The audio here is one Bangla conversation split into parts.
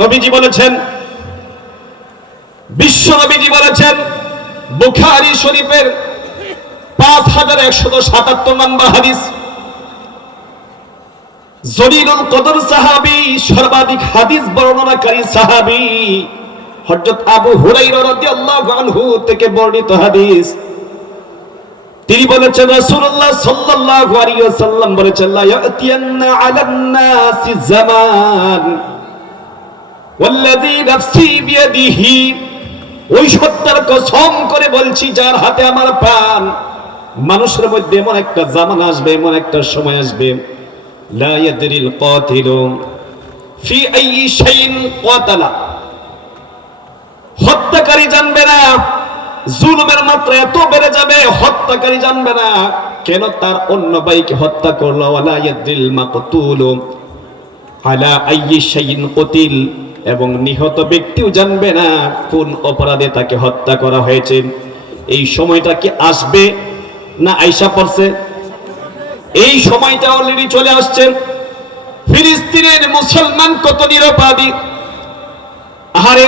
নবীজি বলেছেন, বিশ্ব নবীজি বলেছেন, বুখারী শরীফের পাঁচ হাজার একশত সাতাত্তর নম্বর হাদিস, জলিলুল কদর সাহাবী সর্বাধিক হাদিস বর্ণনাকারী সাহাবী, হযরত আবু হুরায়রা রাদিয়াল্লাহু আনহু থেকে বর্ণিত হাদিস। তিনি বলেছেন, রাসূলুল্লাহ সাল্লাল্লাহু আলাইহি ওয়াসাল্লাম বলেছেন, লা ইয়াতিয়ান্না আলান নাসি জামান। ওই সত্তার কসম করে বলছি, যার হাতে আমার প্রাণ। মানুষের মধ্যে এমন একটা জামান আসবে, এমন একটা সময় আসবে। হত্যাকারী জানবে না, জুলুমের মাত্রা এত বেড়ে যাবে, হত্যাকারী জানবে না। কেন তার অন্য বাইকে হত্যা করল? আলা ইয়াদিল মাকতুল আলা কতিল এবং নিহত ব্যক্তিও জানবে না কোন অপরাধে তাকে হত্যা করা হয়েছে। এই সময়টা কি আসবে না আইসা পড়ছে? এই সময়টা অলরেডি চলে আসছে। ফিলিস্তিনের মুসলমান কত নিরপরাধী? আহারে,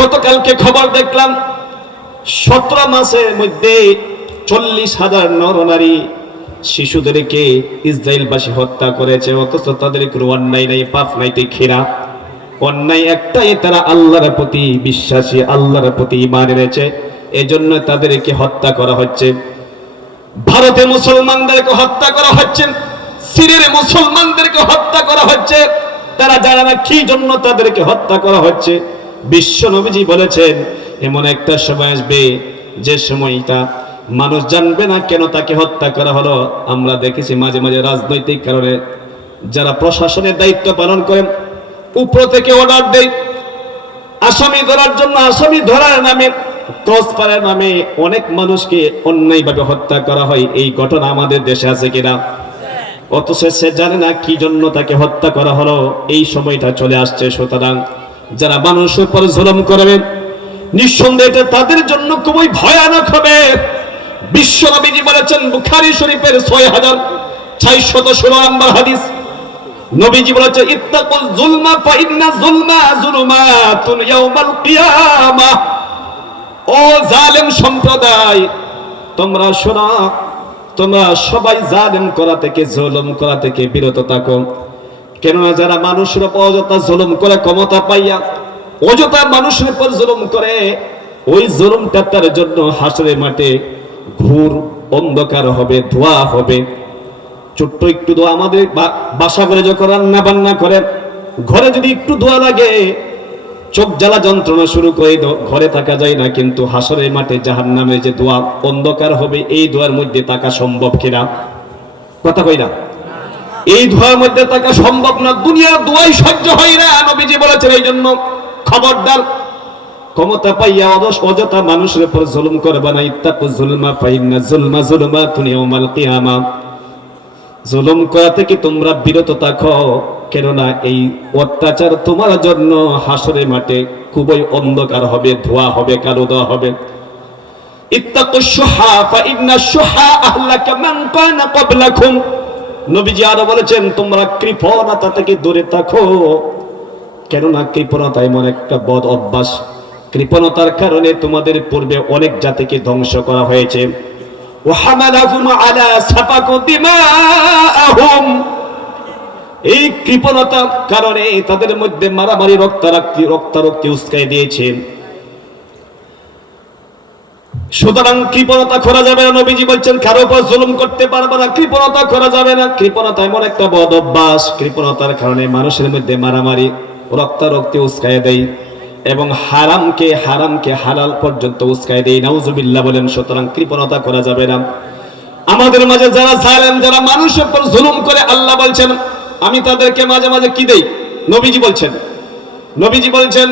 গতকালকে খবর দেখলাম, সতেরো মাসের মধ্যে চল্লিশ হাজার নরনারী শিশুদেরকে ইসরায়েলবাসী হত্যা করেছে, অথচ তাদের কোনো অন্যায় নাই, পাপ নাই খেরা অন্যায় একটাই তারা আল্লাহর প্রতি বিশ্বাসী, আল্লাহর প্রতি ইমান এনেছে। এজন্য তাদেরকে হত্যা করা হচ্ছে। ভারতে মুসলমানদেরকে হত্যা করা হচ্ছে। সিরিয়ার মুসলমানদেরকে হত্যা করা হচ্ছে। তারা জানে না কি জন্য তাদেরকে হত্যা করা হচ্ছে। বিশ্ব নবীজি বলেছেন, এমন একটা সময় আসবে, যে সময়টা মানুষ জানবে না কেন তাকে হত্যা করা হলো। আমরা দেখেছি মাঝে মাঝে রাজনৈতিক কারণে যারা প্রশাসনের দায়িত্ব পালন করেন উপর থেকে অর্ডার দেয় আসামি ধরার জন্য আসামি ধরার নামে ক্রসফায়ার নামে অনেক মানুষকে অন্যায়ভাবে হত্যা করা হয়। এই ঘটনা আমাদের দেশে আছে কিনা? অথচ সে জানে না কি জন্য তাকে হত্যা করা হলো। এই সময়টা চলে আসছে। সুতরাং যারা মানুষের উপর জুলুম করবে, নিঃসন্দেহে তাদের জন্য খুবই ভয়ানক হবে। বিশ্ব নবীজি বলেছেন, বুখারী শরীফের ছয় হাজার ছয়শত ষোলো নম্বর হাদিস নবীজি বলেছে, ইত্তাকুল জুলমা ফা ইন্না জুলমা জুলুমাতুন ইয়াউমাল কিয়ামাহ ও জালেম সম্প্রদায়, তোমরা শোনা, তোমরা সবাই জালেম করা থেকে, জুলুম করা থেকে বিরত থাকো। কেননা যারা মানুষের উপর অযথা জুলুম করে, ক্ষমতা পাইয়া অযথা মানুষের উপর জুলুম করে, ওই জুলুমটা তার জন্য হাসরের মাঠে ঘুর অন্ধকার হবে, ধোয়া হবে। ছোট্ট একটু দোয়া আমাদের বাসা করে যখন রান্না বান্না করে, ঘরে যদি একটু দোয়া লাগে, চোখ জ্বালা যন্ত্রণা শুরু করে ঘরে থাকা যায় না কিন্তু হাসরের মাঠে জাহান নামে যে দোয়া, অন্ধকার হবে, এই দোয়ার মধ্যে থাকা সম্ভব কিনা? কথা কই না? এই দোয়ার মধ্যে থাকা সম্ভব না, দুনিয়ার দোয়াই সহ্য হয় না, নবীজি বলেছেন এই জন্য খবরদার ক্ষমতা পাইয়া অদস অযথা মানুষের উপর জুলুম করবা না, ইত্তাকু জুলমা, ফাইন্না জুলমা জুলমা তুনি ইয়াউমাল কিয়ামা। জুলুম করা থেকে তোমরা বিরত থাকো। কেননা এই অত্যাচার তোমার জন্য হাসরে মাঠে খুবই অন্ধকার হবে, ধোয়া হবে, কালো দেওয়া হবে। নবীজি বলেছেন, তোমরা থেকে দূরে থাকো। কেননা এমন একটা বদ অভ্যাস। কারণে তোমাদের পূর্বে অনেক জাতিকে ধ্বংস করা হয়েছে। ওয়াহামালাহুম আলা এই কৃপণতার কারণে তাদের মধ্যে মারামারি, রক্তারক্তি উস্কাই সুতরাং কৃপণতা করা যাবে না, নবীজি বলছেন, কারও উপর জুলুম করতে পারবে না, কৃপণতা করা যাবে না। কৃপণতা এমন একটা বদ অভ্যাস, কৃপণতার কারণে মানুষের মধ্যে মারামারি, রক্তারক্তি উস্কাই দেয়। এবং হারামকে হারামকে হালাল পর্যন্ত উস্কায় দেয় নাউজুবিল্লাহ বলেন, সুতরাং কৃপণতা করা যাবে না। আমাদের মাঝে যারা জালেম, যারা মানুষের উপর জুলুম করে, আল্লাহ বলছেন, আমি তাদেরকে মাঝে মাঝে কি দেই? নবীজি বলছেন নবীজি বলছেন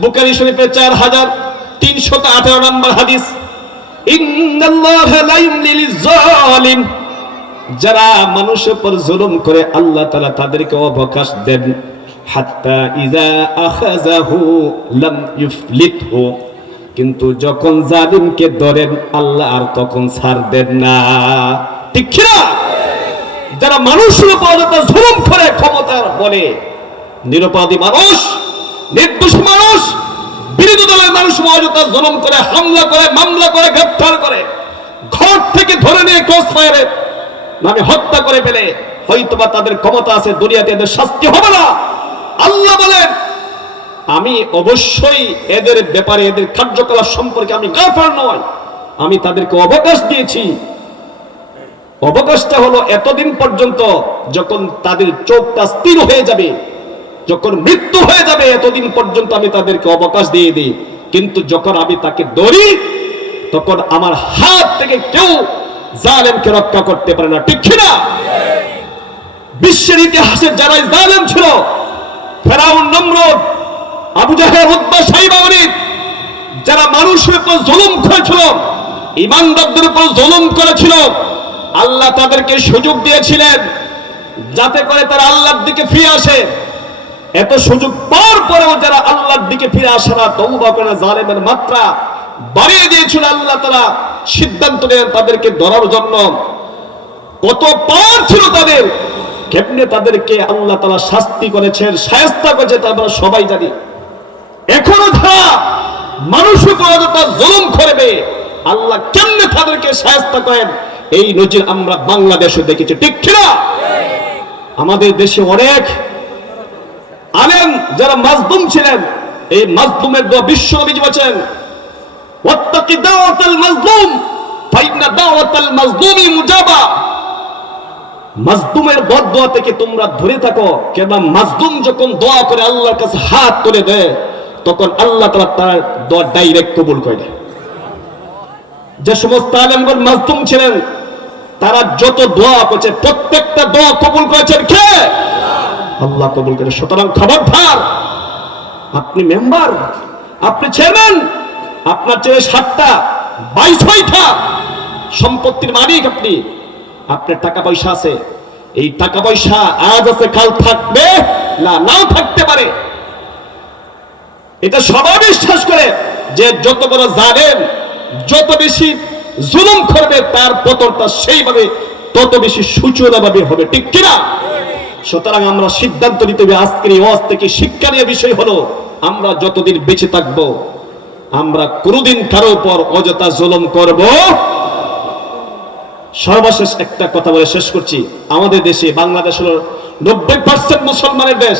বুকারি শরীফের চার হাজার তিনশত আঠারো নম্বর হাদিস যারা মানুষের উপর জুলুম করে, আল্লাহ তাআলা তাদেরকে অবকাশ দেন। কিন্তু যখন জালিমকে ধরেন, আল্লাহ আর তখন ছাড় না। ঠিক না যারা মানুষের উপর জুলুম করে, ক্ষমতার বলে নিরপরাধী মানুষ, নির্দোষ মানুষ, বিরোধী দলের মানুষ অযথা জলম করে, হামলা করে, মামলা করে, গ্রেপ্তার করে, ঘর থেকে ধরে নিয়ে ক্রস ফায়ারে নামে হত্যা করে ফেলে, হয়তোবা তাদের ক্ষমতা আছে, দুনিয়াতে এদের শাস্তি হবে না। আল্লাহ বলেন, আমি অবশ্যই এদের ব্যাপারে, এদের কার্যকলাপ সম্পর্কে আমি গাফার নয় আমি তাদেরকে অবকাশ দিয়েছি। অবকাশটা হলো এতদিন পর্যন্ত যখন তাদের চোখটা স্থির হয়ে যাবে, যখন মৃত্যু হয়ে যাবে, এতদিন পর্যন্ত আমি তাদেরকে অবকাশ দিয়ে দিই। কিন্তু যখন আমি তাকে ধরি, তখন আমার হাত থেকে কেউ জালেমকে রক্ষা করতে পারে না। ঠিক না বিশ্বের ইতিহাসে যারা জালেম ছিল ফেরাউন যারা মানুষের উপর জুলুম করেছিল, ইমানদারদের উপর জুলুম করেছিল, আল্লাহ তাদেরকে সুযোগ দিয়েছিলেন যাতে করে তারা আল্লাহর দিকে ফিরে আসে। এত সুযোগ পাওয়ার পরেও যারা আল্লাহর দিকে ফিরে আসে না তৌবা করে জালেমের মাত্রা বাড়িয়ে দিয়েছিল আল্লাহ তারা সিদ্ধান্ত নেন তাদেরকে ধরার জন্য। কত পাওয়ার ছিল তাদের কেমনে তাদেরকে আল্লাহ তালা শাস্তি করেছেন সায়স্তা করেছে তা আমরা সবাই জানি। এখনও তারা উপর অযথা করবে। আল্লাহ কেমনে তাদেরকে সায়স্তা করেন, এই নজির আমরা বাংলাদেশে দেখেছি, ঠিক কিনা? আমাদের দেশে অনেক আলেম যারা মাজদুম ছিলেন, এই মাজদুমের দোয়া বিশ্ব নবীজি বলেছেন ওয়াত্তাকি দাওয়াতাল মাজলুম, ফাইন্না দাওয়াতাল মাজলুমি মুজাবা। মাজদুমের বদদোয়া থেকে তোমরা ধরে থাকো। কেননা মাজদুম যখন দোয়া করে আল্লাহর কাছে হাত তুলে দেয়, তখন আল্লাহ তাআলা তার দোয়া ডাইরেক্ট কবুল করে দেয়। যে সমস্ত আলেমগণ মাজদুম ছিলেন, তারা যত দোয়া করছে, প্রত্যেকটা দোয়া কবুল করেছেন কে? আল্লাহ কবুল করে সুতরাং খবরদার, আপনি মেম্বার, আপনি চেয়ারম্যান, আপনার চেয়ে সাতটা, বাইশ হইটা সম্পত্তির মালিক আপনি। আপনার টাকা পয়সা আছে। এই টাকা পয়সা আজ আছে, কাল থাকবে, না, নাও থাকতে পারে। এটা সবাই বিশ্বাস করে যে যত বড় জানেন যত বেশি জুলুম করবে, তার পতনটা সেইভাবে তত বেশি সূচনাভাবে হবে। ঠিক কিনা? সুতরাং আমরা সিদ্ধান্ত নিতে হবে, আজকের এই ওয়াজ থেকে শিক্ষা নিয়ে বিষয় হলো, আমরা যতদিন বেঁচে থাকব, আমরা কোনোদিন কারও উপর অযথা জুলুম করব সর্বশেষ একটা কথা বলে শেষ করছি। আমাদের দেশে বাংলাদেশ হল নব্বই পার্সেন্ট মুসলমানের দেশ।